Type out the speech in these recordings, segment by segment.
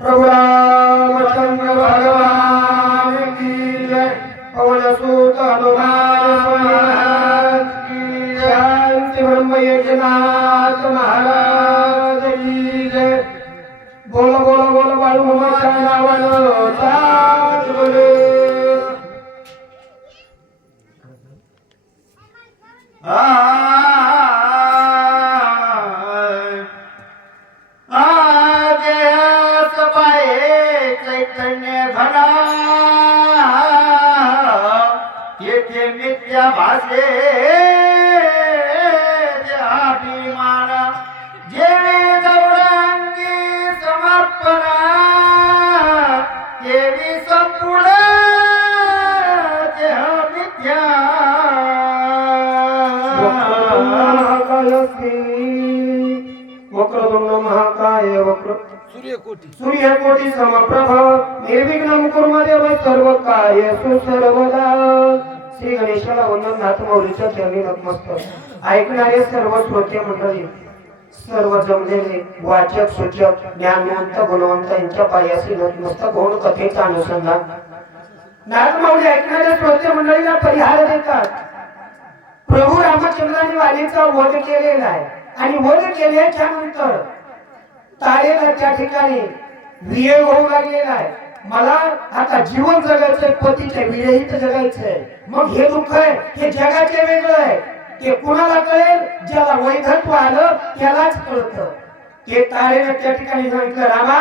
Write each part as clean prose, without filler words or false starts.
प्रभु रामचंद्र भगवान की जय। पवन सुत हनुमान की जय। शांति ब्रह्म यज्ञनाथ महाराज की जय। बोलो बोलो बोलो बाळू मामाच्या नावानं साथ बोले। चैतन्य घना येथे नित्य भासे अभिमान जेणे गौरांगी समर्पणा देवी संपूर्ण देह मिथ्या वक्रतुंड महाकाय वक्र सूर्यकोटी समप्रभ निर्विघ्नं कुरु देव सर्व कार्येषु सर्वदा। श्री गणेशाला वंदन नाथ मौलीच्या चरणी नतमस्तक। ऐकणारे सर्व श्रोते मंडळी, सर्व जमलेले वाचक सूचक ज्ञानवंत गुणवंत यांच्या पायाशी नतमस्तक होऊन कथेचा अनुसंधान नाथ मौली ऐकणाऱ्या श्रोते मंडळीला परिहार देतात। प्रभू रामचंद्राने वालीचा वध केलेला आहे आणि वध केल्याच्या नंतर तारेला त्या ठिकाणी वियोग होऊ लागलेला आहे। मला आता जीवन जगायचंय, पतीचे विरहित जगायचंय। मग हे दुःख आहे, हे जगाचे वेगळं आहे। ते कुणाला कळेल? ज्याला वैधत्व आलं त्यालाच कळतं। ते तारेने त्या ठिकाणी सांगितलं, रामा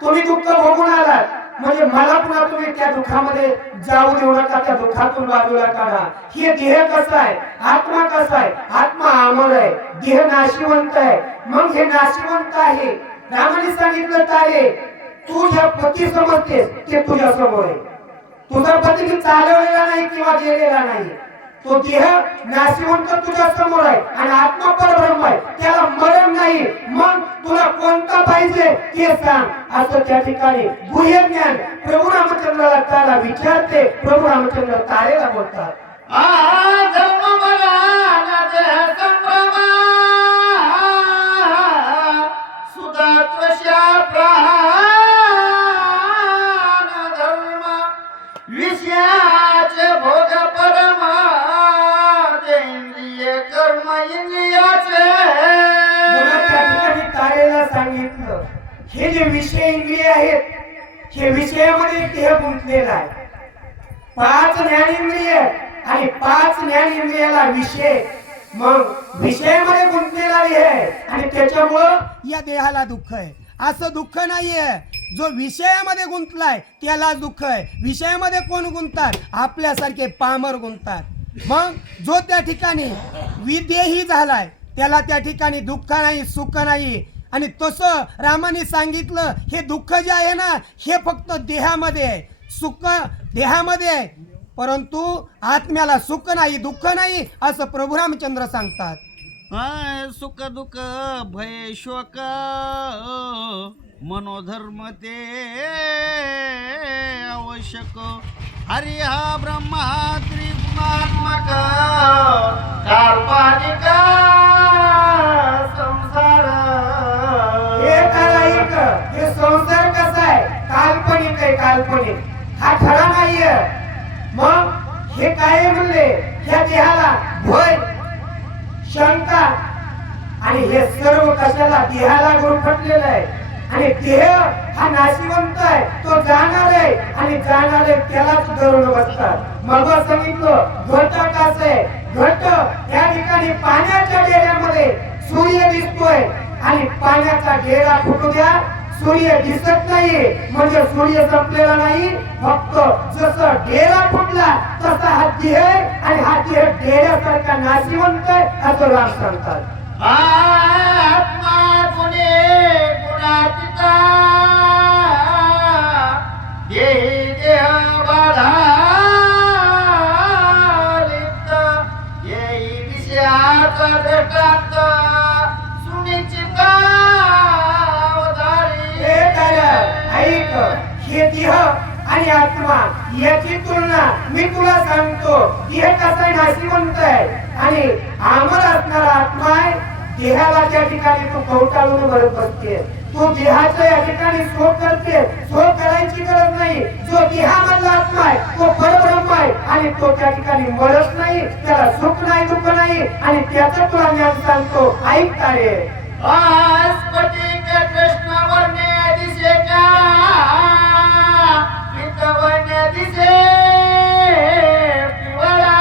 तुम्ही दुःख भोगून आलात म्हणजे मला पुन्हा तुम्ही त्या दुःखामध्ये जाऊ देऊ नका, त्या दुःखातून बाजूला काढा। हे देह कसा आहे, आत्मा कसा आहे? आत्मा अमर आहे, देह नाशिवंत आहे। मग हे नाशिवंत आहे, रामाने सांगितलं तारे तू ज्या पती समजतेस ते तुझ्या समोर आहे। तुझा पती की चालवलेला नाही किंवा गेलेला नाही, तो देह नाशिवंत तुझ्या समोर आहे आणि आत्मा परब्रह्म आहे, त्याला मरण नाही। मग तुला कोणता पाहिजे ते सांग, असं त्या ठिकाणी गुह्य ज्ञान प्रभू रामचंद्राला त्याला विचारते। प्रभू रामचंद्र तारेला बोलतात, विषयाचे भोग परम इंद्रिय कर्म इंद्रियाचे। तारेला सांगितलं हे जे विषय इंद्रिय आहेत हे विषयामध्ये देह गुंतलेला आहे। 5 ज्ञानेंद्रिय आणि 5 ज्ञानेंद्रियाला विषय, मग विषयामध्ये गुंतलेला आहे आणि त्याच्यामुळं या देहाला दुःख आहे। असं दुःख नाहीये, जो विषयामध्ये गुंतलाय त्याला दुःख आहे। विषयामध्ये कोण गुंततात? आपल्यासारखे पामर गुंततात। मग जो त्या ठिकाणी विदेही झालाय त्याला त्या ठिकाणी दुःख नाही, सुख नाही। आणि तसं रामाने सांगितलं हे दुःख जे आहे ना हे फक्त देहामध्ये आहे, सुख देहामध्ये आहे, परंतु आत्म्याला सुख नाही, दुःख नाही, असं प्रभू रामचंद्र सांगतात। सुख दुःख भय शोक मनोधर्म ते आवश्यक। हरि हा ब्रह्मा त्रिगुणात्मक काल्पनिक संसार। हे ठराविक, हे संसार कसा आहे? काल्पनिक आहे, काल्पनिक, हा खरा नाहीये। मग हे काय म्हणले? ह्या देहाला भय शंका आणि हे सर्व कशाला? देहाला गुरफटलेलं आहे आणि देह हा नाशिवंत आहे, तो जाणार आहे आणि जाणारे त्यालाच धरून बसतात। मग सांगितलं घट कसं आहे? घट त्या ठिकाणी पाण्याच्या डेऱ्यामध्ये सूर्य दिसतोय आणि पाण्याचा डेरा फुटू द्या, सूर्य दिसत नाही म्हणजे सूर्य संपलेला नाही। फक्त जसं डेरा फुटला तसा हा देह आणि हा देह डेऱ्यासारखा नाशिवंत आहे, असं राम सांगतात। आत्मा गुणे गुणातीता देही देह बाधारित येई विषयाचा दृष्टांत सुनिश्चिता ऐक, हे देह आणि आत्मा याची तुलना मी तुला सांगतो की हे कसं नाशिवंत आहे आणि अमर असणारा आत्मा आहे. देहाला त्या ठिकाणी तू कवटाळून भरत बसते, तू देहाच्या या ठिकाणी शोक करते. शोक करायची गरज नाही. जो देहामधला आत्मा आहे तो परब्रह्म आहे आणि तो त्या ठिकाणी मरत नाही, त्याला सुख नाही दुःख नाही आणि त्याचं तुला ज्ञान सांगतो. ऐक तारे स्फटिक कृष्ण वर्णे दिसे का पितवर्णे दिसे पिवळा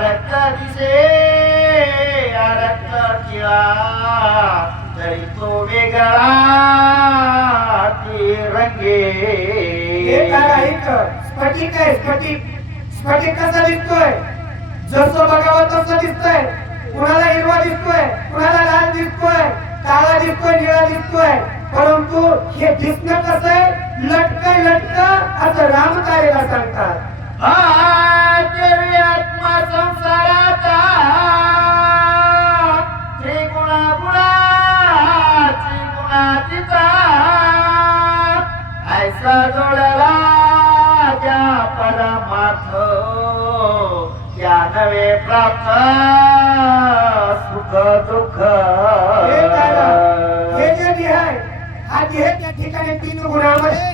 रक्त दिसे रक्त किळा तरी तो वेगळा ती रंगे. हे तारा ऐक. स्फटिक आहे स्फटिक. स्फटिक कसा दिसतोय? जसं बघावं तसं दिसतंय. कुणाला हिरवा दिसतोय, कुणाला लाल दिसतोय, काळा दिसतोय, निळा दिसतोय. परंतु हे दिसणं कसं आहे? लटकं लटकं असं रामतारेला सांगतात. देवी आत्मा संसाराचा त्रिगुणा गुणाची गुणातीता ऐसा जोडला त्या परमार्थ त्या नवे प्राप्त सुख दुःख. हे तारा, हे जे देह आहे, हा देह त्या ठिकाणी 3 गुणामध्ये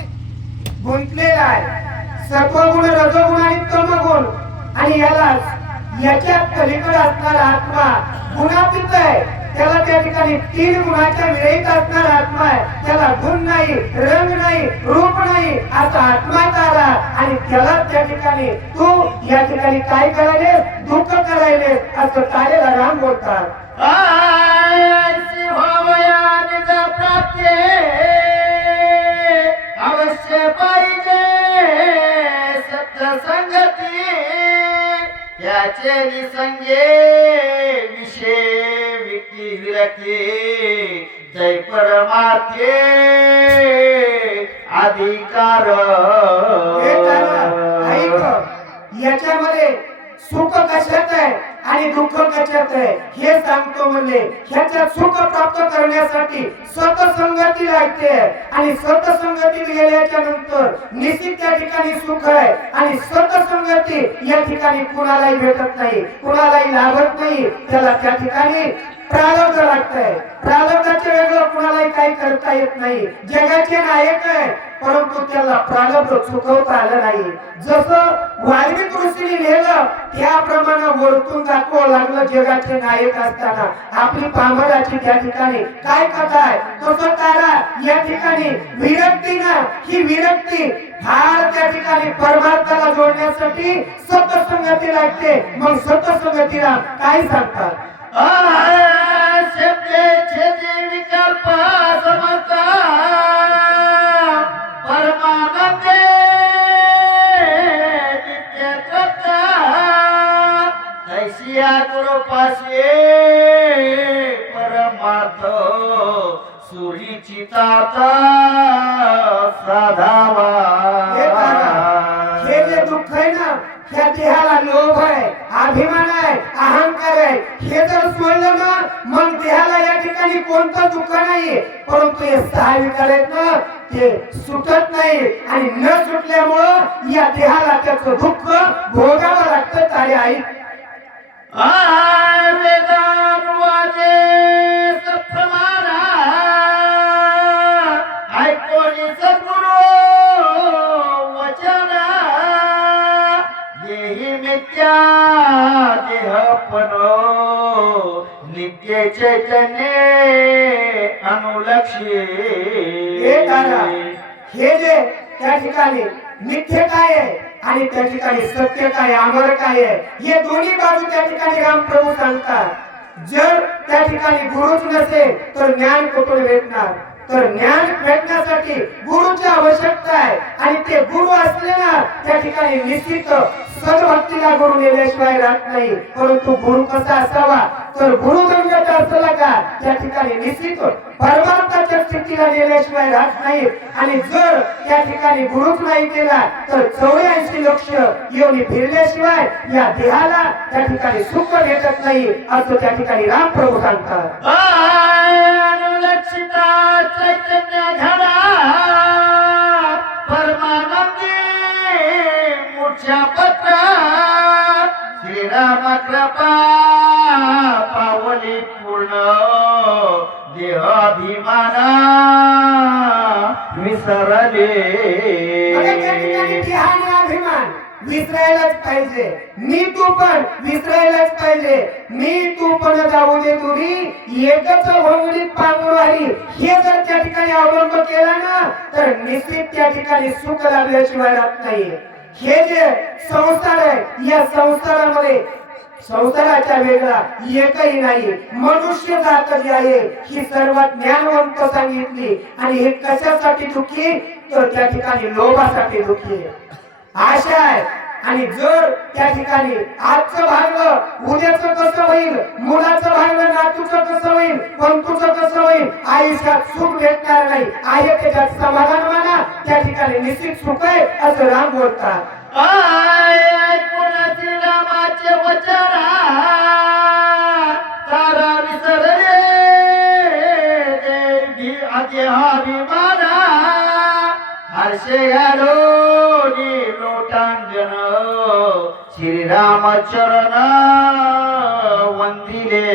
गुंतलेला आहे. सत्वगुण, रजोगुण आणि तमोगुण. आणि याच्या पलीकडे असणारा आत्मा गुणातीत आहे. त्याला त्या ठिकाणी 3 गुणाच्या विरहित असणारा आत्मा आहे. त्याला गुण नाही, रंग नाही, रूप नाही असा आत्मा तारा. आणि त्याला त्या ठिकाणी तू या ठिकाणी काय करायले? दुःख करायले असं तारेला राम बोलतात. अवश्य पाहिजे सत्संगती याचे निसंगे विषय विकी विरकी जय परमार्थे अधिकार. हे तारा, ऐक. याच्यामध्ये सुख कशात आहे आणि दुःख कशात आहे हे सांगतो. म्हणजे ह्याच्यात सुख प्राप्त करण्यासाठी सतसंगती लागते आणि सतसंगतीत गेल्याच्या नंतर निश्चित त्या ठिकाणी सुख आहे. आणि सतसंगती या ठिकाणी कुणालाही भेटत नाही, कुणालाही लाभत नाही. त्याला त्या ठिकाणी प्रारब्ध लागतंय. प्रारब्धाचे वेगळं कुणालाही काही करता येत नाही. जगाचे नायक आहे परंतु त्याला प्रारब्ध चुकवता आलं नाही. जसं वाल्मिक ऋषीने लिहिलं त्याप्रमाणे वर्तून दाखवावं लागलं जगाचे नायक असताना. आपली पामराची त्या ठिकाणी काय कथा आहे तसं तारा या ठिकाणी विरक्तीनं ही विरक्ती फार त्या ठिकाणी परमार्थाला जोडण्यासाठी सतसंगती लागते. मग सतसंगतीला काय सांगतात? विकल्प समजता परमानंदे नित्य तत्ता तैसिया गुरुपाशी परमार्थ सुरिचिताता साधावा. हे जे दुःख आहे ना, ह्या देहाला लोभ आहे, अभिमान आहे, अहंकार आहे. हे जर सोडलं ना मग देहाला या ठिकाणी कोणतं दुःख नाही. परंतु हे 6 विकार आहेत ना ते सुटत नाही आणि न सुटल्यामुळं या देहाला त्याचं दुःख भोगावं लागतं. तारे आई वेदानुवादे सप्रमाणा ऐकोनी सद्गुरु वचना देहि मिथ्या देहपनो नित्य चैतन्य अनुलक्षी. हे तारा, हे जे त्या ठिकाणी मिथ्य काय आहे आणि त्या ठिकाणी सत्य काय, अमर काय आहे हे दोन्ही बाजू त्या ठिकाणी रामप्रभू सांगतात. जर त्या ठिकाणी गुरुच नसेल तर ज्ञान कुठून भेटणार? तर ज्ञान भेटण्यासाठी गुरुची आवश्यकता आहे आणि ते गुरु असले ना त्या ठिकाणी निश्चित सद्भक्तीला गुरु नेल्याशिवाय राहत नाही. परंतु गुरु कसा असावा? तर गुरु दंडाचा असला का त्या ठिकाणी निश्चित परमार्थाच्या स्थितीला नेल्याशिवाय राहत नाही. आणि जर त्या ठिकाणी गुरुच नाही केला तर 84 लक्ष येऊन फिरल्याशिवाय या देहाला त्या ठिकाणी सुख भेटत नाही असं त्या ठिकाणी रामप्रभू सांगतात. अनुलक्षिता चैतन्य घडा परमानंदी मूर्छा पत्र श्रीराम कृपा पावली पूर्ण देहाभिमाना विसरले बघा, त्या ठिकाणी ध्यान आणि अभिमान विसरायलाच पाहिजे. मी तू पण विसरायलाच पाहिजे. मी तू पण जाऊ दे दुरी एकच घोंगडीत पांघरुवारी, हे जर त्या ठिकाणी अवलंब केला ना तर निश्चित त्या ठिकाणी सुख लाभल्याशिवाय राहत नाही. हे जे संस्कार आहे या संस्कारामध्ये संसाराच्या वेगळा एकही नाही. मनुष्य जात जी आहे ही सर्वात ज्ञानवंत सांगितली आणि हे कशासाठी दुखी तर त्या ठिकाणी लोभासाठी दुखी आशा आहे. आणि जर त्या ठिकाणी आजचं भागलं उद्याचं कसं होईल, मुलाचं भागलं नातूचं कसं होईल, पंतूचं कसं होईल, आयुष्यात सुख भेटणार नाही. आहे त्याच्यात समाधान माना, त्या ठिकाणी निश्चित सुख आहे असं राम बोलतात. ऐकून श्रीरामाचे वचन तारा विसरले देवी अभिमाना हर्षे आलो लोटांजन श्रीराम चरण वंदिले.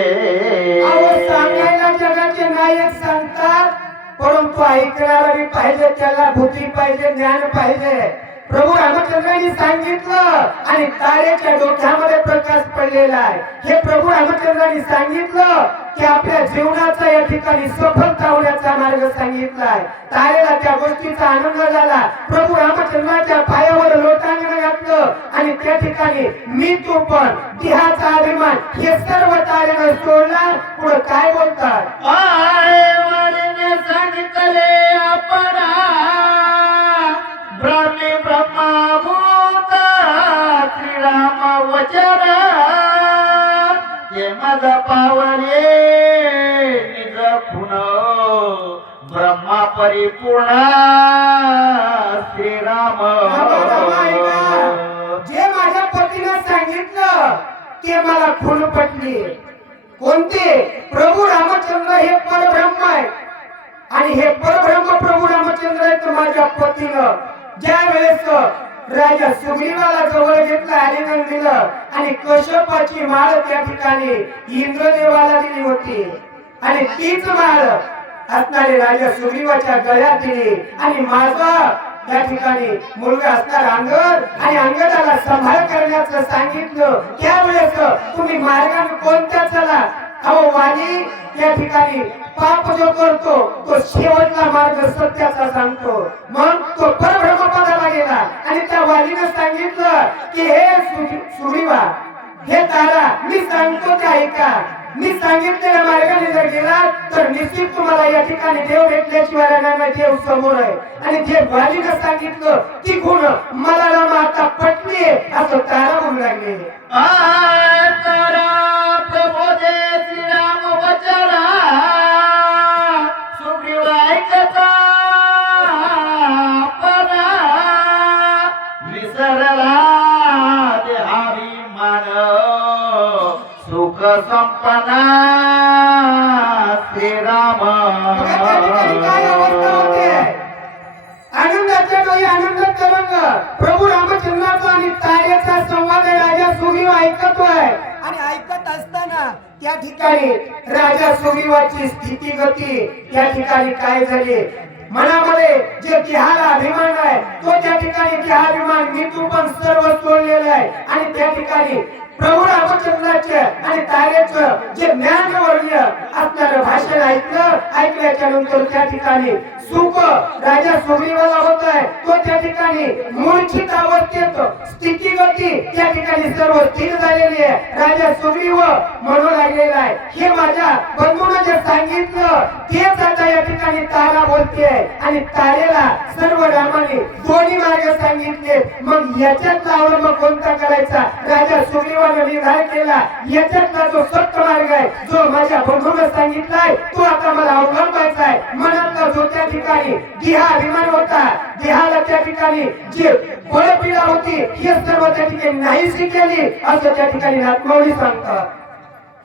अहो, सांगायला जगाचे नायक सांगतात, परंतु ऐकणारा बी पाहिजे, त्याला बुद्धी पाहिजे, ज्ञान पाहिजे. प्रभू रामचंद्रांनी सांगितलं आणि तारेच्या डोक्यामध्ये प्रकाश पडलेला आहे. हे प्रभू रामचंद्रांनी सांगितलं की आपल्या जीवनाचा या ठिकाणी सफलता होण्याचा मार्ग सांगितला आहे. तारेला त्या गोष्टीचा आनंद झाला. प्रभू रामचंद्राच्या पायावर लोटांगण घातलं आणि त्या ठिकाणी मी तू पण देहाचा अभिमान हे सर्व तारेनं सोडला. पुढे काय बोलतात, सांगितले आपण ब्रह्मे ब्रह्माभूत श्रीराम वचन ते मज पावले निज खुण ब्रह्मा परिपूर्ण श्रीराम. जे माझ्या पतीने सांगितलं ते मला खूण पटली. कोणते? प्रभू रामचंद्र हे परब्रह्म आहे आणि हे परब्रह्म प्रभू रामचंद्र आहेत. माझ्या पतीनं ज्या वेळेस राजा सुग्रीवाला जवळ घेतला, आलिंगन दिलं आणि कश्यपाची माळ त्या ठिकाणी इंद्रदेवाला दिली होती आणि तीच माळ असणारे राजा सुग्रीवाच्या गळ्यात दिली आणि माझा त्या ठिकाणी मुलगा असणार अंगद आणि अंगदाला सांभाळ करण्याचं सांगितलं. त्यावेळेस तुम्ही मार्गाने कोणत्या चला. अहो, वाली या ठिकाणी पाप जो करतो तो शेवटचा मार्ग सत्याचा सांगतो. मग तो परब्रह्मपदाला गेला आणि त्या वालीने सांगितलं की हे सुग्रीवा, हे तारा, मी सांगतो ते ऐका. मी सांगितलेल्या मार्गाने जर गेला तर निश्चित तुम्हाला या ठिकाणी देव भेटल्याशिवाय राहणार नाही. देव समोर आहे. आणि जे वालीने सांगितलं ती गुण मला राम आता पटली असं तारा म्हणू लागले. तारा प्रबोधे श्रीराम वचन सुग्रीव ऐकता पण विसरला देहाभिमान सुख संपना श्रीराम. काय अवस्था होते? आनंदाच्या डोळी आनंद तरंग प्रभू रामचंद्राचा आणि तारेचा संवाद राजा सुग्रीव ऐकतोय आणि ऐकत असताना त्या ठिकाणी राजा सुग्रीवाची स्थिती गती त्या ठिकाणी काय झाली. मनामध्ये जे देहाला अभिमान आहे तो त्या ठिकाणी देहाभिमान मी तू पण सर्व सोडलेलं आहे आणि त्या ठिकाणी प्रभू रामचंद्राचे आणि तारेचं जे ज्ञानवर्य असणारं भाषण ऐकल्याच्या नंतर त्या ठिकाणी सुख राजा सुग्रीवाला होत आहे. तो त्या ठिकाणी मूर्छित अवस्थेत स्थिती गती त्या ठिकाणी सर्व स्थिर झालेली आहे. राजा सुग्रीव म्हणू लागलेला आहे, हे माझ्या बंधूने जे सांगितलं तेच आता या ठिकाणी तारा बोलते आणि तारेला सर्व रामाने दोन्ही मार्ग सांगितले. मग याच्यातला अवलंब कोणता करायचा? राजा सुग्रीवाने निर्धार केला, याच्यातला जो सत्य मार्ग आहे जो माझ्या बंधूने सांगितलाय तो आता मला अवलंबायचा आहे. मनातला जो त्या ठिकाणी देहा अभिमान होता, देहाला त्या ठिकाणी जे बळपीडा होती हे सर्व त्या ठिकाणी नाहीशी केली असं त्या ठिकाणी नाथमाऊली सांगतात.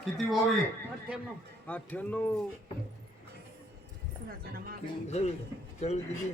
किती ओवी? 98